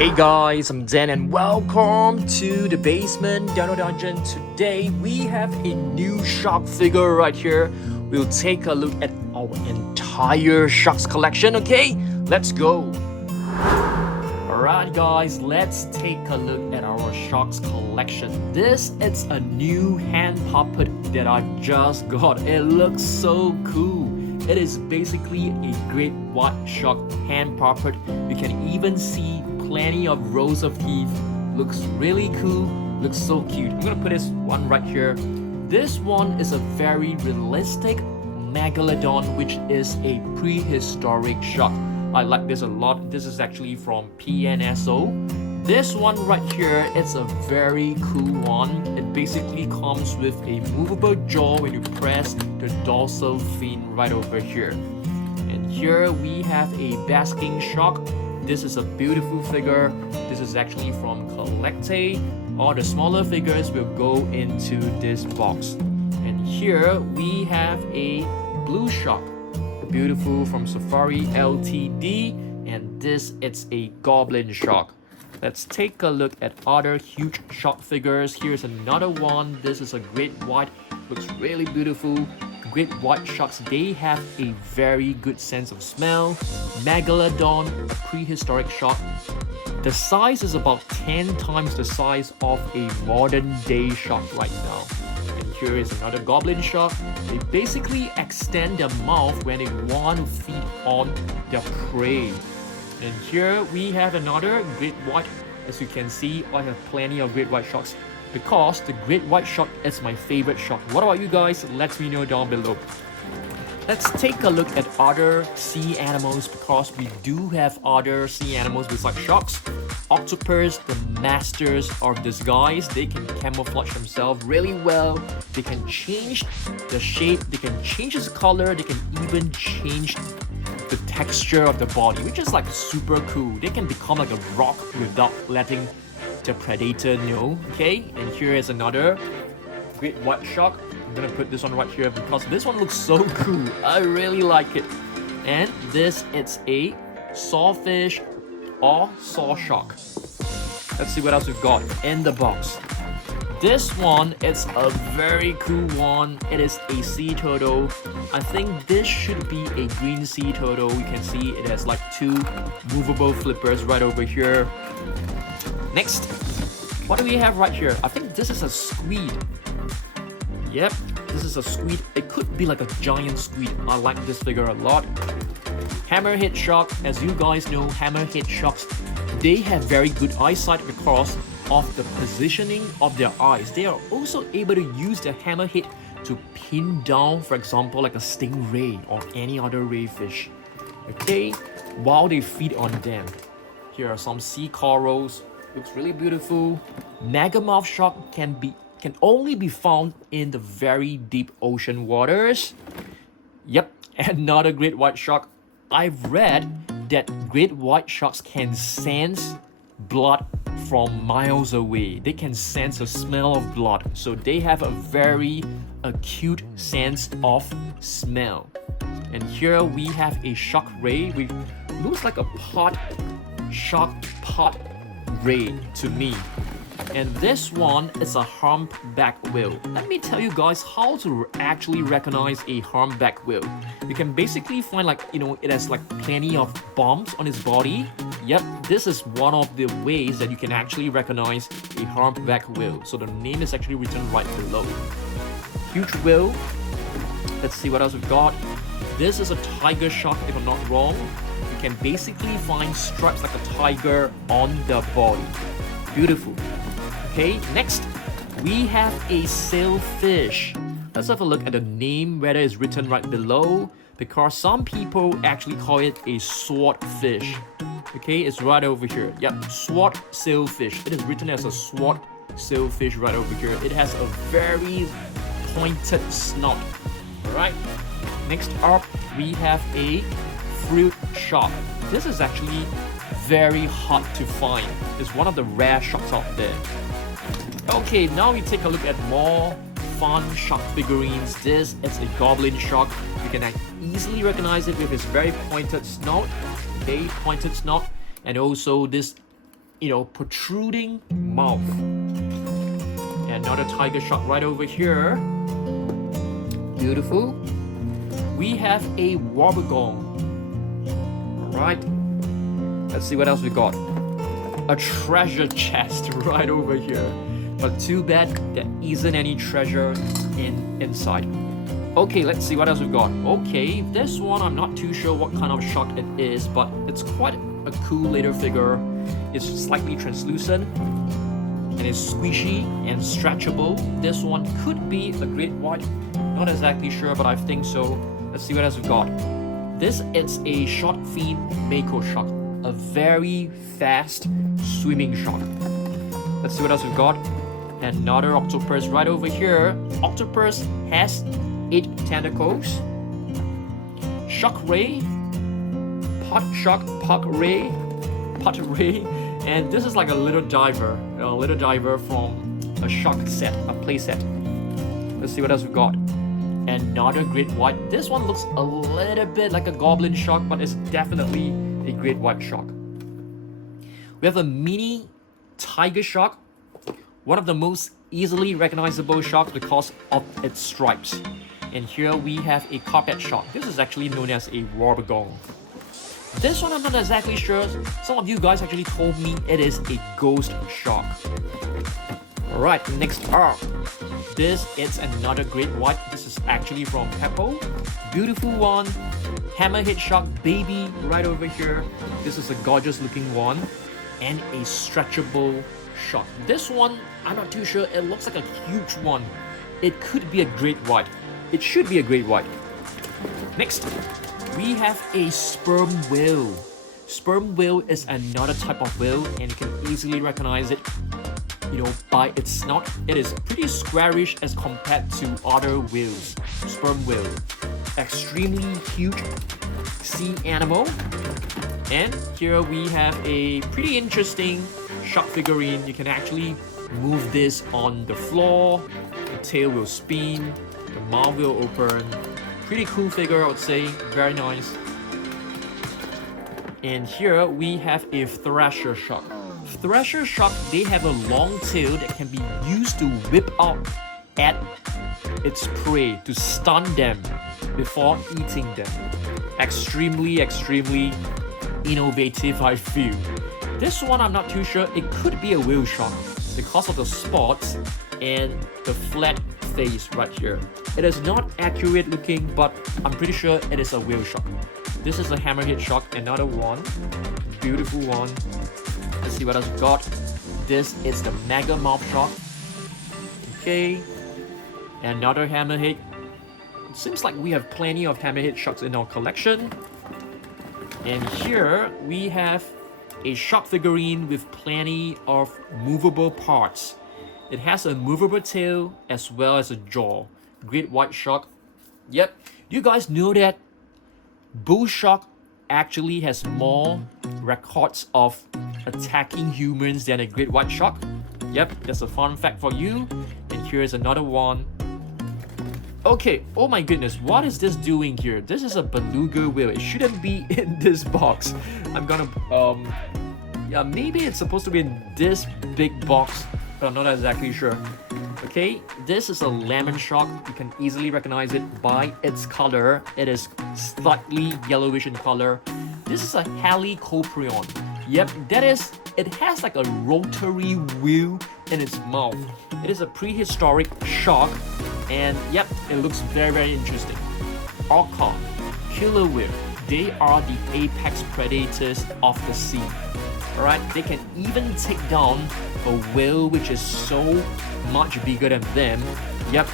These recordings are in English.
Hey guys, I'm Dan and welcome to the basement Dino Dungeon. Today we have a new shark figure right here. We'll take a look at our entire sharks collection, okay? Let's go! Alright guys, let's take a look at our sharks collection. This is a new hand puppet that I just got. It looks so cool. It is basically a great white shark hand puppet. You can even see plenty of rows of teeth. Looks really cool, looks so cute. I'm gonna put this one right here. This one is a very realistic megalodon, which is a prehistoric shark. I like this a lot. This is actually from PNSO. This one right here, it's a very cool one. It basically comes with a movable jaw when you press the dorsal fin right over here. And here we have a basking shark. This is a beautiful figure. This is actually from Collecte. All the smaller figures will go into this box. And here we have a blue shark. Beautiful from Safari Ltd. And this is a goblin shark. Let's take a look at other huge shark figures. Here's another one. This is a great white. Looks really beautiful. Great white sharks, they have a very good sense of smell. Megalodon, a prehistoric shark. The size is about 10 times the size of a modern day shark right now. And here is another goblin shark. They basically extend their mouth when they want to feed on their prey. And here we have another great white. As you can see, I have plenty of great white sharks because the great white shark is my favorite shark. What about you guys? Let me know down below. Let's take a look at other sea animals because we do have other sea animals besides sharks. Octopus, the masters of disguise. They can camouflage themselves really well. They can change the shape. They can change the color. They can even change the texture of the body, which is like super cool. They can become like a rock without letting the predator know. Okay, and here is another great white shark. I'm gonna put this one right here because this one looks so cool. I really like it. And this is a sawfish or saw shark. Let's see what else we've got in the box. This one is a very cool one. It is a sea turtle. I think this should be a green sea turtle. You can see it has like two movable flippers right over here. Next, what do we have right here? I think this is a squid. Yep, this is a squid. It could be like a giant squid. I like this figure a lot. Hammerhead shark. As you guys know, hammerhead sharks, they have very good eyesight because of the positioning of their eyes. They are also able to use their hammerhead to pin down, for example, like a stingray or any other ray fish. Okay, while they feed on them. Here are some sea corals. Looks really beautiful. Megamouth shark can only be found in the very deep ocean waters. Yep, another great white shark. I've read that great white sharks can sense blood from miles away. They can sense the smell of blood. So they have a very acute sense of smell. And here we have a shark ray, which looks like a shark pot ray to me. And this one is a humpback whale. Let me tell you guys how to actually recognize a humpback whale. You can basically find it has like plenty of bumps on its body. Yep, this is one of the ways that you can actually recognize a humpback whale. So the name is actually written right below. Huge whale. Let's see what else we've got. This is a tiger shark, if I'm not wrong. You can basically find stripes like a tiger on the body. Beautiful. Okay, next we have a sailfish. Let's have a look at the name, whether it's written right below, because some people actually call it a swordfish. Okay, it's right over here. Yep, sword sailfish. It is written as a sword sailfish right over here. It has a very pointed snout. Alright, next up we have a fruit shark. This is actually very hard to find. It's one of the rare sharks out there. Okay, now we take a look at more fun shark figurines. This is a goblin shark. You can easily recognize it with its very pointed snout. Okay, pointed snout. And also this protruding mouth. And another tiger shark right over here. Beautiful. We have a wobbegong. Alright. Let's see what else we got. A treasure chest right over here. But too bad there isn't any treasure inside. Okay, let's see what else we've got. Okay, this one I'm not too sure what kind of shark it is, but it's quite a cool little figure. It's slightly translucent and it's squishy and stretchable. This one could be a great white. Not exactly sure, but I think so. Let's see what else we've got. This is a short fin mako shark, a very fast swimming shark. Let's see what else we've got. Another octopus right over here. Octopus has 8 tentacles. Shark ray, pot shark, pot ray, and this is like a little diver from a shark set, a play set. Let's see what else we've got. Another great white. This one looks a little bit like a goblin shark, but it's definitely a great white shark. We have a mini tiger shark, one of the most easily recognizable sharks because of its stripes. And here we have a carpet shark. This is actually known as a wobbegong. This one I'm not exactly sure. Some of you guys actually told me it is a ghost shark. Alright, next up. This is another great white. This is actually from Peppo. Beautiful one. Hammerhead shark baby right over here. This is a gorgeous looking one. And a stretchable shark. This one, I'm not too sure. It looks like a huge one. It could be a great white. It should be a great white. Next, we have a sperm whale. Sperm whale is another type of whale, and you can easily recognize it, by its snout. It is pretty squarish as compared to other whales. Sperm whale, extremely huge sea animal. And here we have a pretty interesting shark figurine. You can actually move this on the floor. The tail will spin. The mouth will open. Pretty cool figure, I would say. Very nice. And here we have a thresher shark. Thresher shark, they have a long tail that can be used to whip out at its prey to stun them before eating them. Extremely innovative, I feel. This one I'm not too sure. It could be a whale shark because of the spots and the flat face right here. It is not accurate looking, but I'm pretty sure it is a whale shark. This is a hammerhead shark, another one. Beautiful one. Let's see what else we got. This is the mega mouth shark. Okay. Another hammerhead. It seems like we have plenty of hammerhead sharks in our collection. And here we have a shark figurine with plenty of movable parts. It has a movable tail as well as a jaw. Great white shark. Yep. Do you guys know that bull shark actually has more records of attacking humans than a great white shark? Yep, that's a fun fact for you. And here's another one. Okay, oh my goodness, what is this doing here? This is a beluga whale. It shouldn't be in this box. I'm gonna, yeah, maybe it's supposed to be in this big box, but I'm not exactly sure. Okay, this is a lemon shark. You can easily recognize it by its color. It is slightly yellowish in color. This is a helicoprion. Yep, that is, it has like a rotary wheel in its mouth. It is a prehistoric shark, and yep, it looks very interesting. Orca, killer whale. They are the apex predators of the sea. Alright, they can even take down a whale which is so much bigger than them. Yep,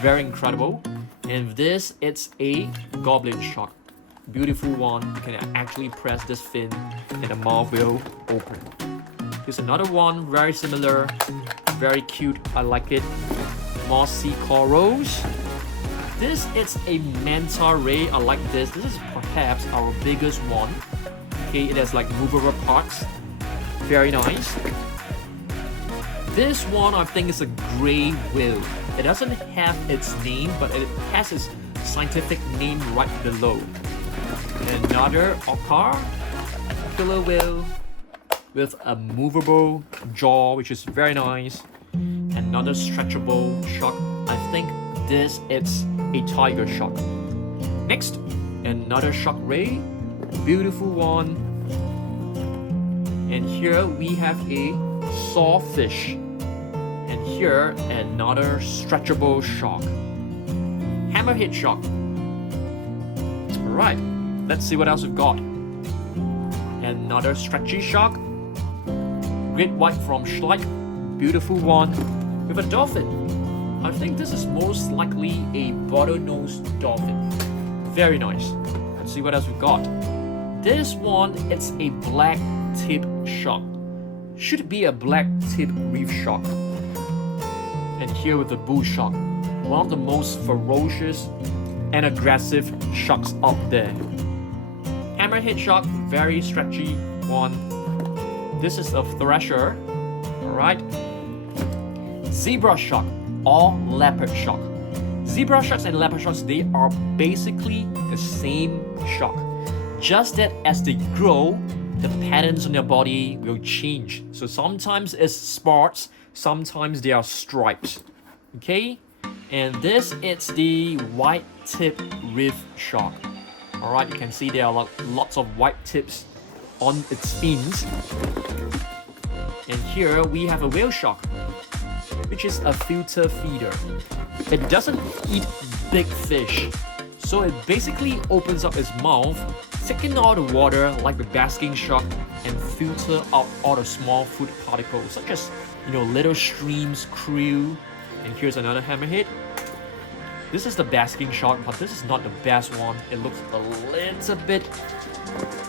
very incredible. And this, it's a goblin shark. Beautiful one. You can actually press this fin and the mouth will open. Here's another one, very similar, very cute. I like it. More sea corals. This is a manta ray. I like this. This is perhaps our biggest one. Okay, it has like movable parts. Very nice. This one I think is a gray whale. It doesn't have its name, but it has its scientific name right below. Another orca, killer whale. with a movable jaw, which is very nice. Another stretchable shark. I think this is a tiger shark. Next, another shark ray, beautiful one. And here we have a sawfish. And here another stretchable shark. Hammerhead shark. Alright, let's see what else we've got. Another stretchy shark. Great white from Schleich, beautiful one. With a dolphin. I think this is most likely a bottlenose dolphin. Very nice. Let's see what else we've got. This one, it's a black tip shark. Should be a black tip reef shark. And here with the bull shark, one of the most ferocious and aggressive sharks out there. Hammerhead shark, very stretchy one. This is a thresher. Alright. Zebra shark or leopard shark. Zebra sharks and leopard sharks, they are basically the same shark. Just that as they grow, the patterns on their body will change. So sometimes it's spots, sometimes they are stripes. Okay? And this is the white tip reef shark. Alright, you can see there are lots of white tips on its fins. And here we have a whale shark, which is a filter feeder. It doesn't eat big fish, so it basically opens up its mouth, taking all the water like the basking shark, and filter out all the small food particles, such as little streams, krill. And here's another hammerhead. This is the basking shark, but this is not the best one. It looks a little bit.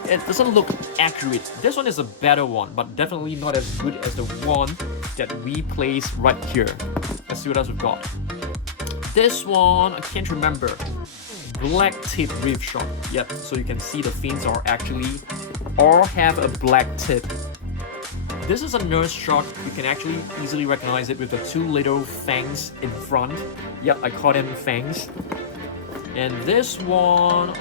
It doesn't look accurate. This one is a better one, but definitely not as good as the one that we placed right here. Let's see what else we've got. This one, I can't remember. Black tip reef shark. Yep, so you can see the fins are actually all have a black tip. This is a nurse shark. You can actually easily recognize it with the two little fangs in front. Yep, I call them fangs. And this one,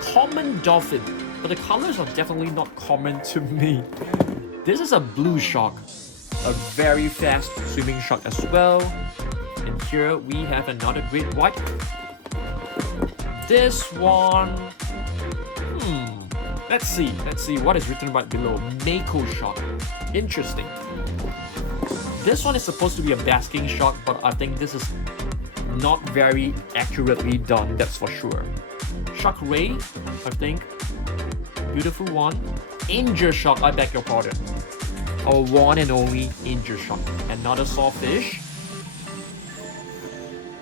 common dolphin, but the colors are definitely not common to me. This is a blue shark, a very fast swimming shark as well. And here we have another great white. This one, let's see what is written right below. Mako shark, interesting. This one is supposed to be a basking shark, but I think this is not very accurately done, that's for sure. Shark ray, I think. Beautiful one. Angel shark, I beg your pardon. Our one and only angel shark. Another sawfish.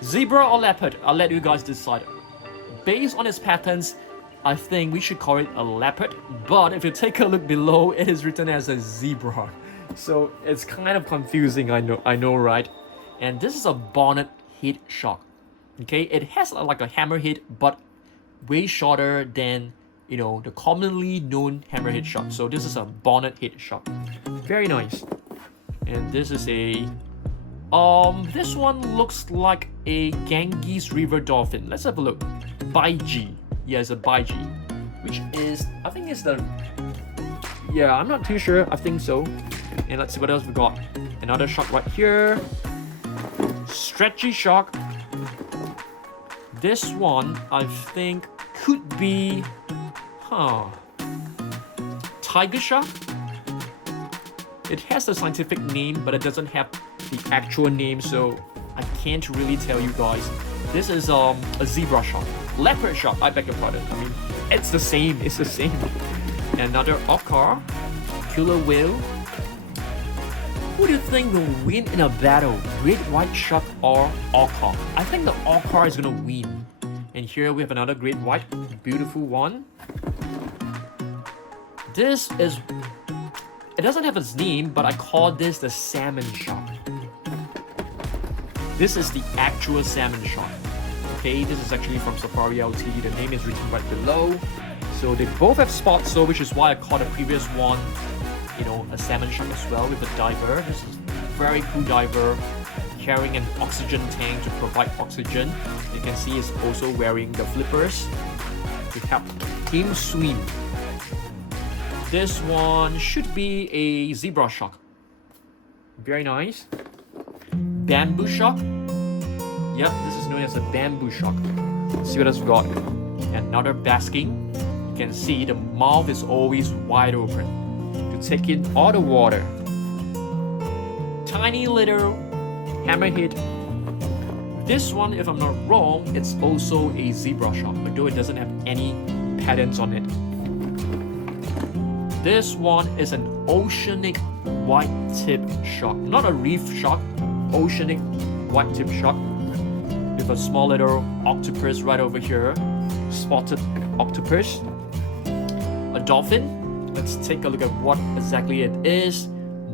Zebra or leopard, I'll let you guys decide. Based on its patterns, I think we should call it a leopard, but if you take a look below, it is written as a zebra. So it's kind of confusing, I know, right? And this is a bonnet head shark. Okay, it has like a hammerhead, but way shorter than the commonly known hammerhead shark. So this is a bonnet head shark. Very nice. And this is a this one looks like a Ganges river dolphin. Let's have a look. Baiji. Yeah, it's a Baiji, which is, I think it's the, yeah, I'm not too sure. I think so. And let's see what else we got. Another shark right here. Stretchy shark. This one, I think, could be, tiger shark. It has a scientific name, but it doesn't have the actual name, so I can't really tell you guys. This is a zebra shark. Leopard shark, I beg your pardon. I mean, it's the same. Another orca, killer whale. Who do you think will win in a battle? Great white shark or orca? I think the orca is gonna win. And here we have another great white, beautiful one. This is, it doesn't have its name, but I call this the salmon shark. This is the actual salmon shark. Okay, this is actually from Safari LT. The name is written right below. So they both have spots, so which is why I called the previous one, a salmon shark as well with a diver. This is a very cool diver carrying an oxygen tank to provide oxygen. You can see he's also wearing the flippers to help him swim. This one should be a zebra shark. Very nice. Bamboo shark. Yep, this is known as a bamboo shark. Let's see what else we got. Another basking. You can see the mouth is always wide open to take in all the water. Tiny little hammerhead. This one, if I'm not wrong, it's also a zebra shark, although it doesn't have any patterns on it. This one is an oceanic white-tip shark, not a reef shark, oceanic white-tip shark with a small little octopus right over here, spotted octopus. A dolphin. Let's take a look at what exactly it is.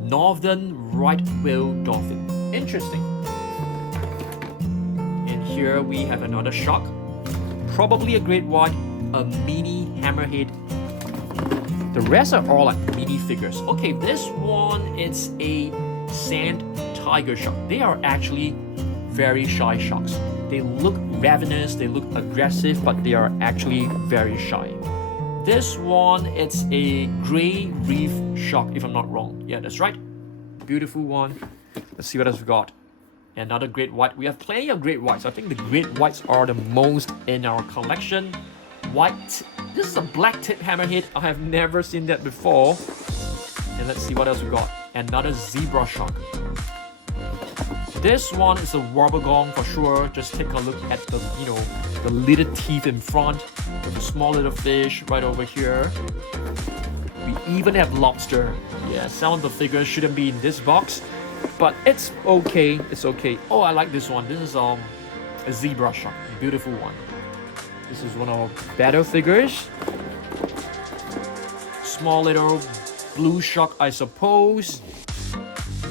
Northern right-whale dolphin. Interesting. And here we have another shark, probably a great white, a mini hammerhead. The rest are all like mini figures. Okay, this one is a sand tiger shark. They are actually very shy sharks. They look ravenous, they look aggressive, but they are actually very shy. This one, it's a gray reef shark, if I'm not wrong. Yeah, that's right. Beautiful one. Let's see what else we got. Another great white. We have plenty of great whites. I think the great whites are the most in our collection. White. This is a black tip hammerhead. I have never seen that before. And let's see what else we got. Another zebra shark. This one is a wobbegong for sure. Just take a look at the, the little teeth in front with a small little fish right over here. We even have lobster. Yeah, some of the figures shouldn't be in this box, but it's okay. It's okay. Oh, I like this one. This is a zebra shark. Beautiful one. This is one of our better figures. Small little blue shark, I suppose.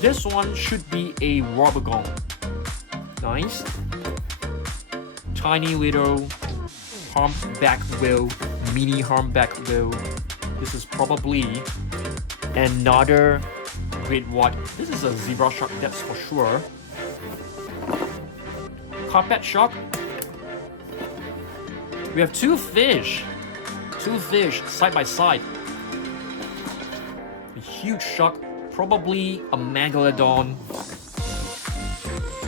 This one should be a wobbegong. Nice. Tiny little humpback whale, mini humpback whale. This is probably another great white. This is a zebra shark, that's for sure. Carpet shark. We have two fish side by side. A huge shark, probably a megalodon.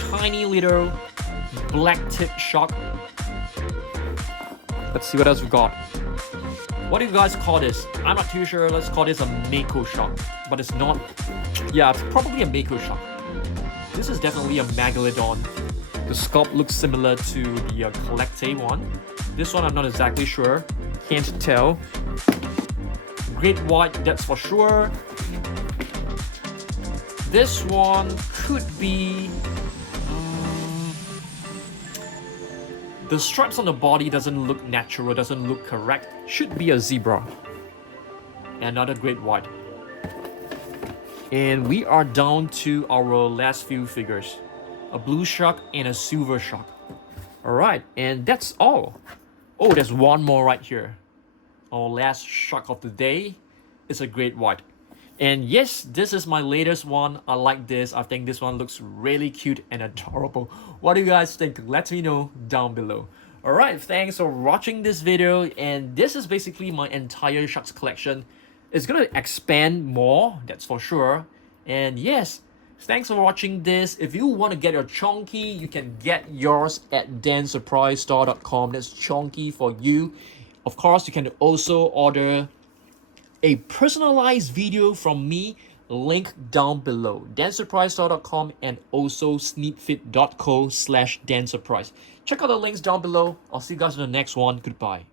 Tiny little black tip shark. Let's see what else we got. What do you guys call this? I'm not too sure. Let's call this a mako shark, but it's not. Yeah, it's probably a mako shark. This is definitely a megalodon. The sculpt looks similar to the Collecte one. This one I'm not exactly sure. Can't tell. Great white, that's for sure. This one could be... the stripes on the body doesn't look natural, doesn't look correct. Should be a zebra. Another great white. And we are down to our last few figures. A blue shark and a silver shark. Alright, and that's all. Oh, there's one more right here. Our last shark of the day is a great white. And yes, this is my latest one. I like this. I think this one looks really cute and adorable. What do you guys think? Let me know down below. Alright, thanks for watching this video. And this is basically my entire sharks collection. It's gonna expand more, that's for sure. And yes, thanks for watching this. If you want to get your chunky, you can get yours at dansurprisestore.com. That's chunky for you. Of course, you can also order a personalized video from me, link down below. dansurprisestore.com and also sneakfit.co/dansurprise. Check out the links down below. I'll see you guys in the next one. Goodbye.